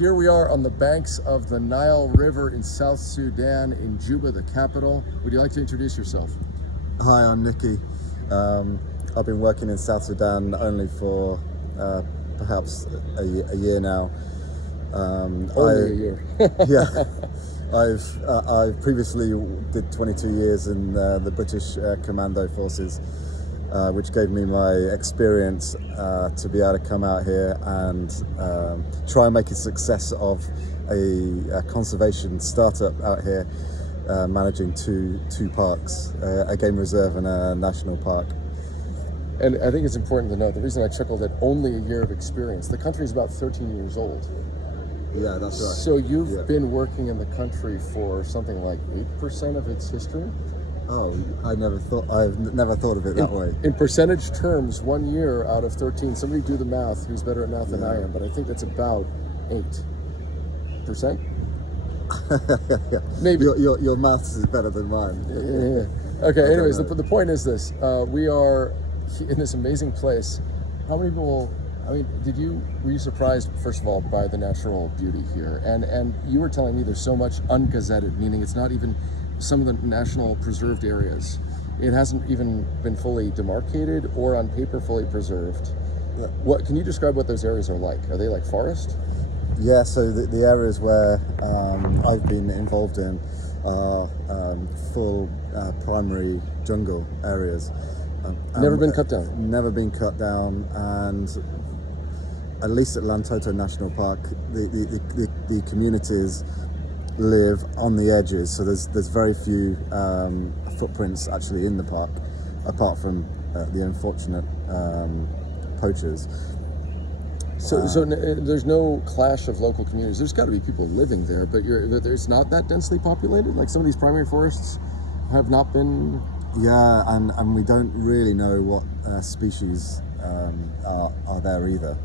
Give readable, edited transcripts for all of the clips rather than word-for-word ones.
Here we are on the banks of the Nile River in South Sudan, in Juba, the capital. Would you like to introduce yourself? Hi, I'm Nikki. I've been working in South Sudan only for perhaps a year now. Only a year. Yeah, I've previously did 22 years in the British Commando Forces, which gave me my experience to be able to come out here and try and make a success of a conservation startup out here, managing two parks, a game reserve and a national park. And I think it's important to note, the reason I chuckled at only a year of experience, the country is about 13 years old. Yeah, that's right. So you've been working in the country for something like 8% of its history? Oh, I've never thought of it that way. In percentage terms, 1 year out of 13, somebody do the math who's better at math than I am, but I think that's about 8%. Maybe. Your maths is better than mine. Yeah. Okay, anyways, the point is this. We are in this amazing place. How many people, were you surprised, first of all, by the natural beauty here? And you were telling me there's so much ungazetted, meaning it's not even some of the national preserved areas. It hasn't even been fully demarcated or on paper fully preserved. What can you describe what those areas are like? Are they like forest? Yeah, so the areas where I've been involved in are full primary jungle areas. Never been cut down? Never been cut down, and at least at Lantoto National Park, the communities live on the edges, so there's very few footprints actually in the park, apart from the unfortunate poachers. So there's no clash of local communities. There's got to be people living there, but it's not that densely populated. Like some of these primary forests have not been. Yeah, and we don't really know what species are there either.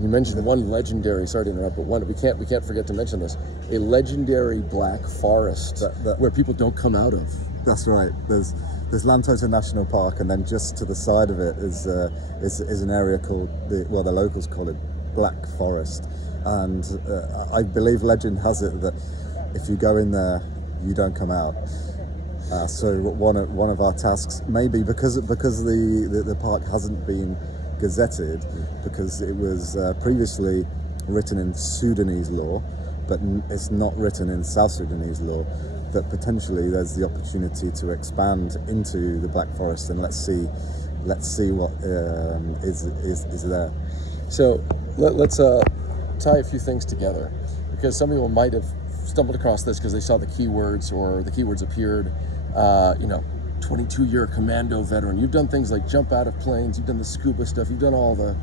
You mentioned one legendary. Sorry to interrupt, but one we can't forget to mention this. A legendary black forest where people don't come out of. That's right. There's Lantoto National Park, and then just to the side of it is an area called the locals call it Black Forest, and I believe legend has it that if you go in there, you don't come out. So one of our tasks, maybe because the park hasn't been gazetted, because it was previously written in Sudanese law, but it's not written in South Sudanese law, that potentially there's the opportunity to expand into the Black Forest, and let's see what is there. So let's tie a few things together, because some people might have stumbled across this because they saw the keywords or the keywords appeared. 22-year commando veteran. You've done things like jump out of planes. You've done the scuba stuff. You've done all the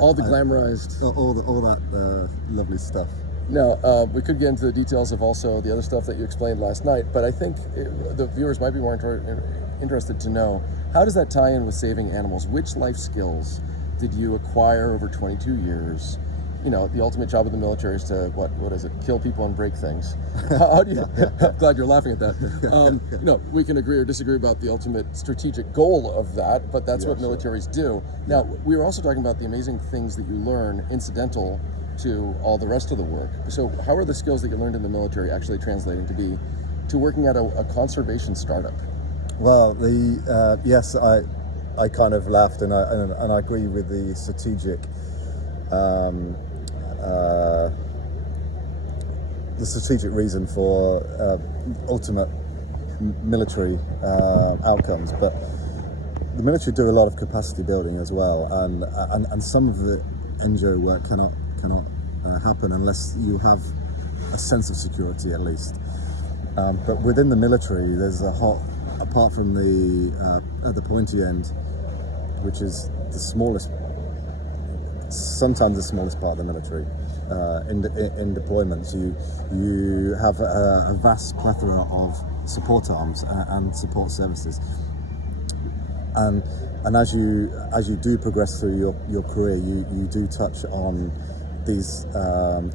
all the glamorized, all that lovely stuff. Now, we could get into the details of also the other stuff that you explained last night, but I think the viewers might be more interested to know, how does that tie in with saving animals? Which life skills did you acquire over 22 years? The ultimate job of the military is to, what is it? Kill people and break things. How do you, I'm glad you're laughing at that. We can agree or disagree about the ultimate strategic goal of that, but that's what militaries do. Now, we were also talking about the amazing things that you learn incidental to all the rest of the work. So how are the skills that you learned in the military actually translating to working at a conservation startup? Well, yes, I kind of laughed, and I agree with the strategic reason for ultimate military outcomes, but the military do a lot of capacity building as well, and some of the NGO work cannot happen unless you have a sense of security at least. But within the military, there's apart from at the pointy end, which is the smallest, sometimes the smallest part of the military, in deployments, you have a vast plethora of support arms and support services, and as you do progress through your career, you do touch on these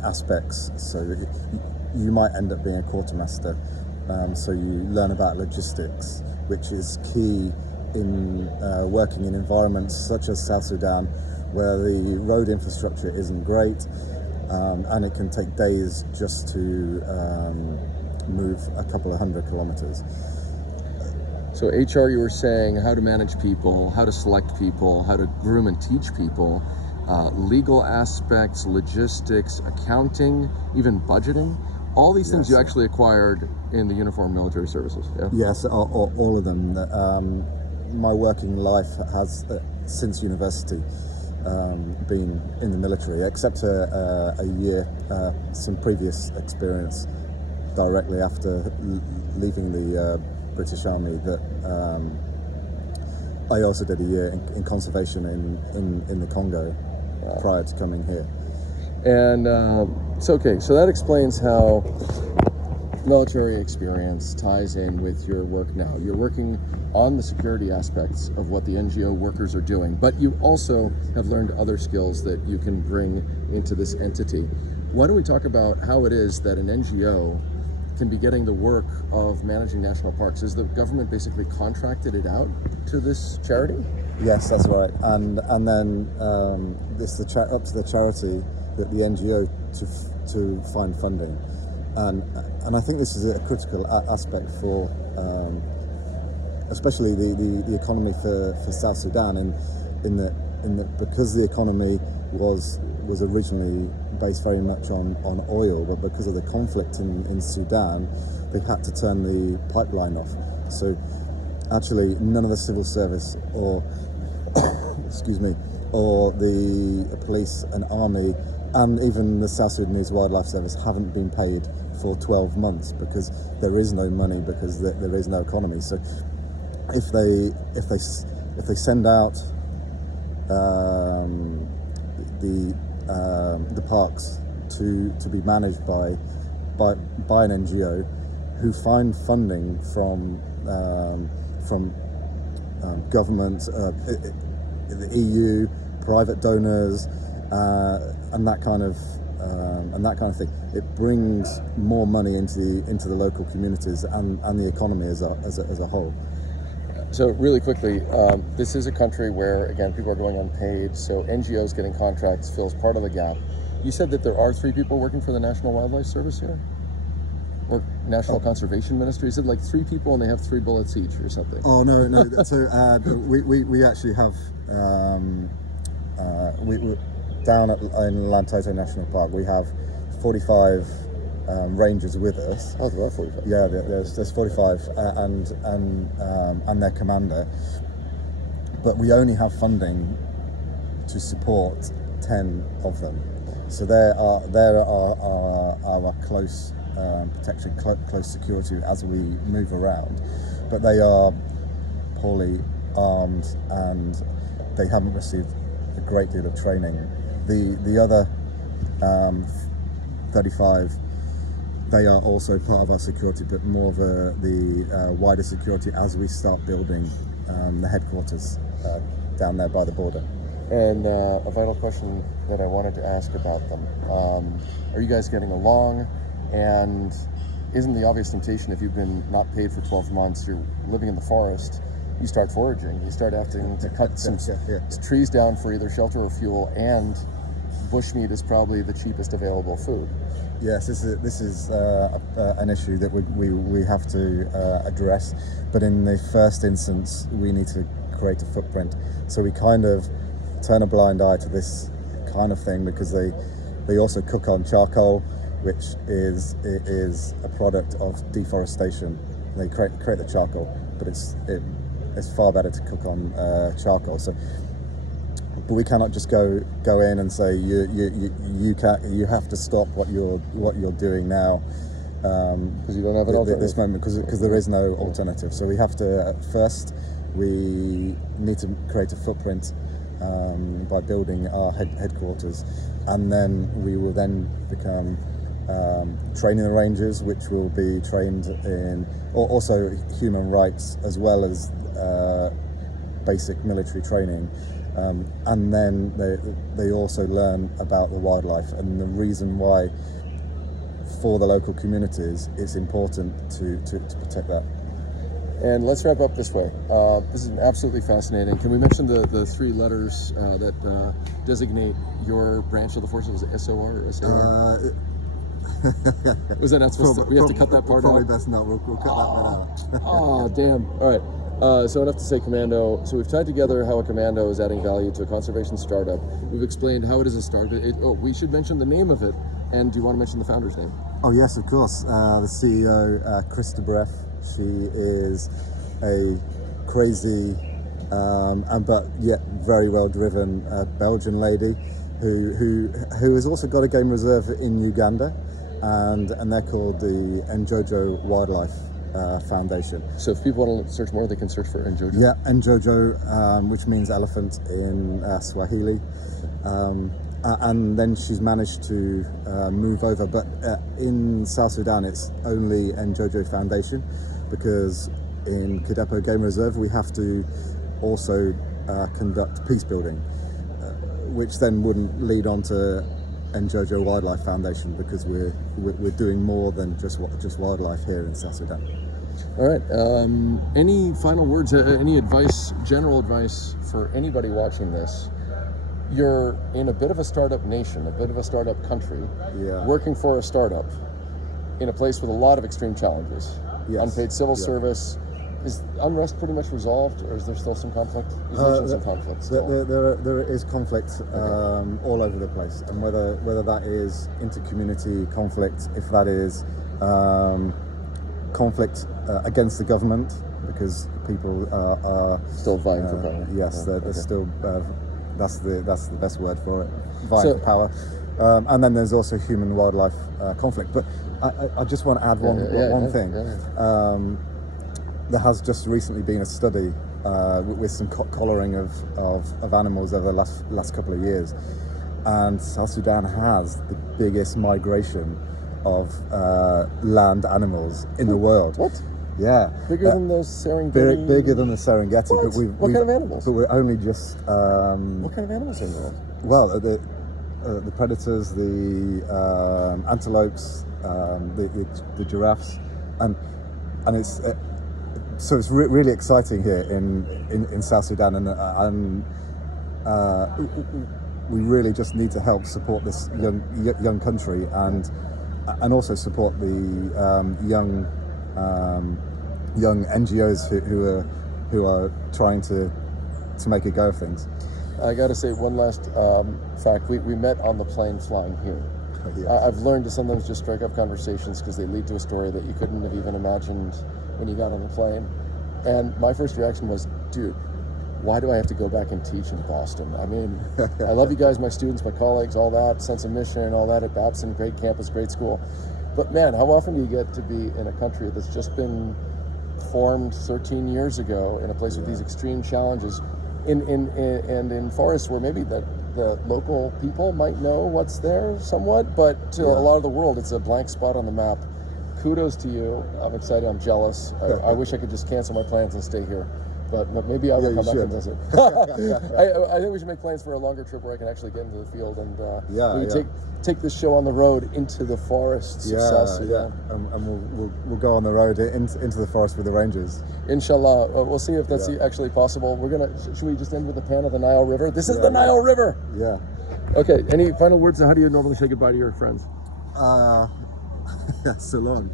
aspects. So you might end up being a quartermaster, so you learn about logistics, which is key in working in environments such as South Sudan, where the road infrastructure isn't great, and it can take days just to move a couple of 100 kilometers. So HR, you were saying how to manage people, how to select people, how to groom and teach people, legal aspects, logistics, accounting, even budgeting. All these things you actually acquired in the uniformed military services. Yeah? Yes, all of them. My working life has, since university, been in the military, except a year, some previous experience directly after leaving the British Army. That I also did a year in conservation in the Congo prior to coming here. And so that explains how military experience ties in with your work now. You're working on the security aspects of what the NGO workers are doing, but you also have learned other skills that you can bring into this entity. Why don't we talk about how it is that an NGO can be getting the work of managing national parks? Is the government basically contracted it out to this charity? Yes, that's right. And then it's up to the charity, the NGO, to find funding. And I think this is a critical aspect for, especially the economy for South Sudan, in that because the economy was originally based very much on oil, but because of the conflict in Sudan, they had to turn the pipeline off. So actually, none of the civil service or or the police and army, and even the South Sudanese Wildlife Service haven't been paid for 12 months because there is no money, because there is no economy. So if they send out the parks to be managed by an NGO who find funding from government, the EU, private donors, and that kind of thing, it brings more money into the local communities and the economy as a whole. So really quickly, this is a country where, again, people are going unpaid, so NGOs getting contracts fills part of the gap. You said that there are 3 people working for the National Wildlife Service here? Or National Conservation Ministry? You said like 3 people and they have 3 bullets each or something. Oh, no. So we actually have, we down in Lantoto National Park, we have 45 rangers with us. Oh, there are 45. Yeah, there's 45 and their commander. But we only have funding to support 10 of them. So there are our close protection, close security as we move around. But they are poorly armed and they haven't received a great deal of training. The other 35, they are also part of our security, but more of the wider security as we start building the headquarters down there by the border. And a vital question that I wanted to ask about them. Are you guys getting along? And isn't the obvious temptation, if you've been not paid for 12 months, you're living in the forest, you start foraging. You start having to cut some trees down for either shelter or fuel, and bushmeat is probably the cheapest available food. Yes, this is an issue that we have to address, but in the first instance, we need to create a footprint. So we kind of turn a blind eye to this kind of thing because they also cook on charcoal, which is a product of deforestation. They create the charcoal, but it's far better to cook on charcoal. So, but we cannot just go in and say you have to stop what you're doing now because you don't have an alternative. This moment, because there is no alternative. So we have to first we need to create a footprint by building our headquarters, and then we will then become training the rangers, which will be trained in also human rights as well as basic military training. And then they also learn about the wildlife and the reason why for the local communities it's important to protect that. And let's wrap up this way. This is absolutely fascinating. Can we mention the three letters that designate your branch of the forces? Was it SOR or SAR? Was that not supposed to? We have to cut that part probably out? best not. We'll cut that bit out. Oh, damn. All right. So enough to say commando. So we've tied together how a commando is adding value to a conservation startup. We've explained how it is a startup. We should mention the name of it. And do you want to mention the founder's name? Oh yes, of course. The CEO, Chris de Bref. She is a crazy, but yet very well driven Belgian lady who has also got a game reserve in Uganda, and they're called the Njojo Wildlife Foundation. So if people want to search more, they can search for Njojo? Yeah, Njojo, which means elephant in Swahili. And then she's managed to move over, but in South Sudan it's only Njojo Foundation, because in Kidepo Game Reserve we have to also conduct peace building, which then wouldn't lead on to Njojo Wildlife Foundation, because we're doing more than just wildlife here in South Sudan. All right. Any final words? Any advice? General advice for anybody watching this? You're in a bit of a startup nation, a bit of a startup country, working for a startup in a place with a lot of extreme challenges. Yes. Unpaid civil service. Is unrest pretty much resolved, or is there still some conflict? You mentioned some conflict still. There is conflict all over the place, and whether that is inter-community conflict, if that is conflict against the government, because people are still vying for power. Yes, they're still. That's the best word for it. Vying for power. And then there's also human-wildlife conflict. But I just want to add one thing. There has just recently been a study with some collaring of animals over the last couple of years, and South Sudan has the biggest migration of land animals in the world. What? Yeah. Bigger than the Serengeti? Bigger than the Serengeti. What? What kind of animals? But we're only just... what kind of animals are in the world? Well, the predators, the antelopes, the giraffes, and it's... so it's really exciting here in South Sudan, and we really just need to help support this young country, and also support the young NGOs who are trying to make a go of things. I got to say one last fact. We met on the plane flying here. Yes. I've learned to sometimes just strike up conversations because they lead to a story that you couldn't have even imagined when you got on the plane. And my first reaction was, dude, why do I have to go back and teach in Boston? I mean, I love you guys, my students, my colleagues, all that, sense of mission and all that at Babson, great campus, great school. But man, how often do you get to be in a country that's just been formed 13 years ago in a place with these extreme challenges, and in forests where maybe the local people might know what's there somewhat, but to a lot of the world, it's a blank spot on the map. Kudos to you. I'm excited. I'm jealous. I wish I could just cancel my plans and stay here. But maybe I will come back and visit. I think we should make plans for a longer trip where I can actually get into the field and take this show on the road into the forests of South Sudan. And we'll go on the road into the forest with the rangers. Inshallah. We'll see if that's actually possible. Should we just end with the pan of the Nile River? This is the Nile River! Yeah. Okay, any final words? How do you normally say goodbye to your friends? So long.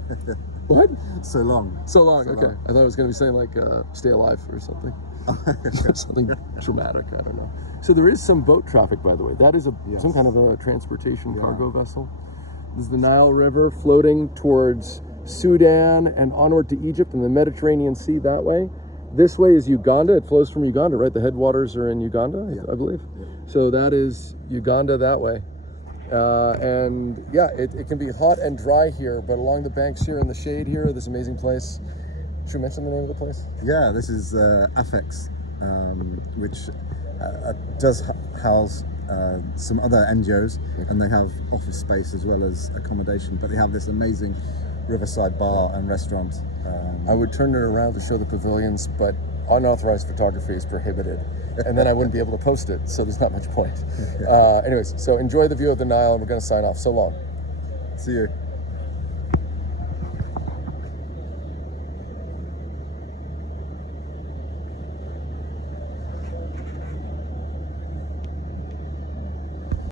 What? So long. So long, okay. I thought it was going to be saying like stay alive or something. Something dramatic, I don't know. So there is some boat traffic, by the way. That is some kind of a transportation cargo vessel. This is the Nile River floating towards Sudan and onward to Egypt and the Mediterranean Sea that way. This way is Uganda. It flows from Uganda, right? The headwaters are in Uganda, I believe. Yeah. So that is Uganda that way. It can be hot and dry here, but along the banks here in the shade here, this amazing place. Should we mention the name of the place? Yeah, this is Afex, which does house some other NGOs, and they have office space as well as accommodation, but they have this amazing riverside bar and restaurant. I would turn it around to show the pavilions, but unauthorized photography is prohibited. And then I wouldn't be able to post it, so there's not much point. Anyways, so enjoy the view of the Nile, and we're going to sign off. So long. See you.